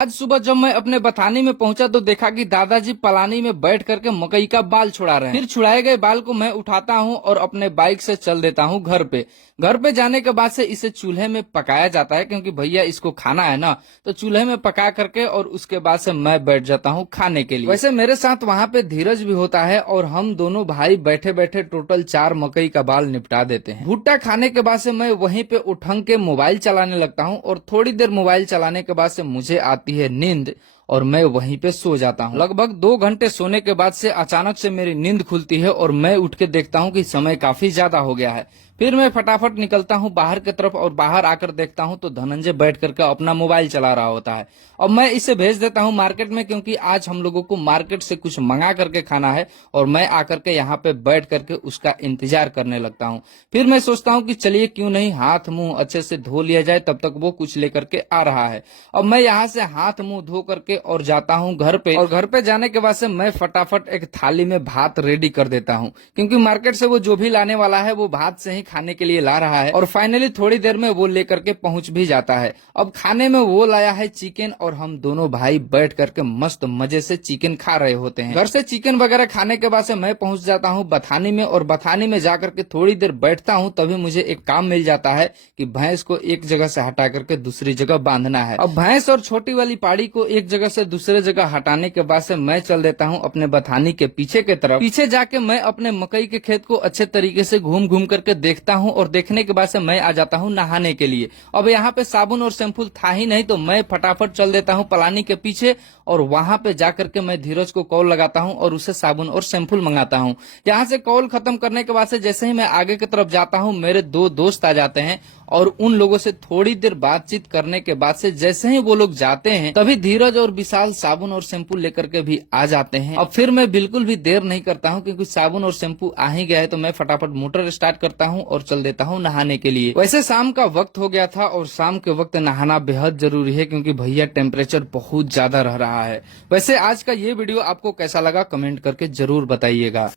आज सुबह जब मैं अपने बथानी में पहुंचा तो देखा कि दादाजी पलानी में बैठ करके मकई का बाल छुड़ा रहे हैं। फिर छुड़ाए गए बाल को मैं उठाता हूं और अपने बाइक से चल देता हूं घर पे। घर पे जाने के बाद से इसे चूल्हे में पकाया जाता है, क्योंकि भैया इसको खाना है ना, तो चूल्हे में पका करके और उसके बाद से मैं बैठ जाता हूं खाने के लिए। वैसे मेरे साथ वहां पे धीरज भी होता है और हम दोनों भाई बैठे बैठे टोटल 4 मकई का बाल निपटा देते हैं। भुट्टा खाने के बाद से मैं वहीं पे उठंग के मोबाइल चलाने लगता हूँ और थोड़ी देर मोबाइल चलाने के बाद से मुझे आती है नींद और मैं वहीं पे सो जाता हूँ। लगभग 2 घंटे सोने के बाद से अचानक से मेरी नींद खुलती है और मैं उठ के देखता हूँ कि समय काफी ज्यादा हो गया है। फिर मैं फटाफट निकलता हूँ बाहर की तरफ और बाहर आकर देखता हूँ तो धनंजय बैठ करके अपना मोबाइल चला रहा होता है। और मैं इसे भेज देता हूँ मार्केट में, क्योंकि आज हम लोगों को मार्केट से कुछ मंगा करके खाना है और मैं आकर के यहाँ पे बैठ करके उसका इंतजार करने लगता हूँ। फिर मैं सोचता हूँ कि चलिए क्यों नहीं हाथ मुंह अच्छे से धो लिया जाए, तब तक वो कुछ लेकर के आ रहा है। अब मैं यहाँ से हाथ मुंह धो करके और जाता हूँ घर पे, और घर पे जाने के बाद से मैं फटाफट एक थाली में भात रेडी कर देता हूँ, क्योंकि मार्केट से वो जो भी लाने वाला है वो भात से ही खाने के लिए ला रहा है। और फाइनली थोड़ी देर में वो लेकर के पहुंच भी जाता है। अब खाने में वो लाया है चिकन और हम दोनों भाई बैठ करके मस्त मजे से चिकन खा रहे होते हैं। घर से चिकन वगैरह खाने के बाद से मैं पहुंच जाता हूँ बथानी में, और बथानी में जाकर के थोड़ी देर बैठता हूँ। तभी मुझे एक काम मिल जाता है कि भैंस को एक जगह से हटा करके दूसरी जगह बांधना है। अब भैंस और छोटी वाली पाड़ी को एक जगह से दूसरे जगह हटाने के बाद से मैं चल देता हूँ अपने बथानी के पीछे के तरफ। पीछे जाके मैं अपने मकई के खेत को अच्छे तरीके से घूम घूम करके देखता हूँ, और देखने के बाद से मैं आ जाता हूँ नहाने के लिए। अब यहाँ पे साबुन और शैम्पू था ही नहीं, तो मैं फटाफट चल देता हूँ पलानी के पीछे, और वहां पे जाकर के मैं धीरज को कॉल लगाता हूँ और उससे साबुन और शैम्पू मंगाता हूँ। यहाँ से कॉल खत्म करने के बाद से जैसे ही मैं आगे की तरफ जाता हूँ, मेरे 2 दोस्त आ जाते हैं, और उन लोगों से थोड़ी देर बातचीत करने के बाद से जैसे ही वो लोग जाते हैं, तभी धीरज और विशाल साबुन और शैम्पू लेकर के भी आ जाते हैं। अब फिर मैं बिल्कुल भी देर नहीं करता हूँ, क्योंकि साबुन और शैम्पू आ ही गया है, तो मैं फटाफट मोटर स्टार्ट करता हूँ और चल देता हूँ नहाने के लिए। वैसे शाम का वक्त हो गया था और शाम के वक्त नहाना बेहद जरूरी है, क्योंकि भैया टेम्परेचर बहुत ज्यादा रह रहा है। वैसे आज का ये वीडियो आपको कैसा लगा कमेंट करके जरूर बताइएगा।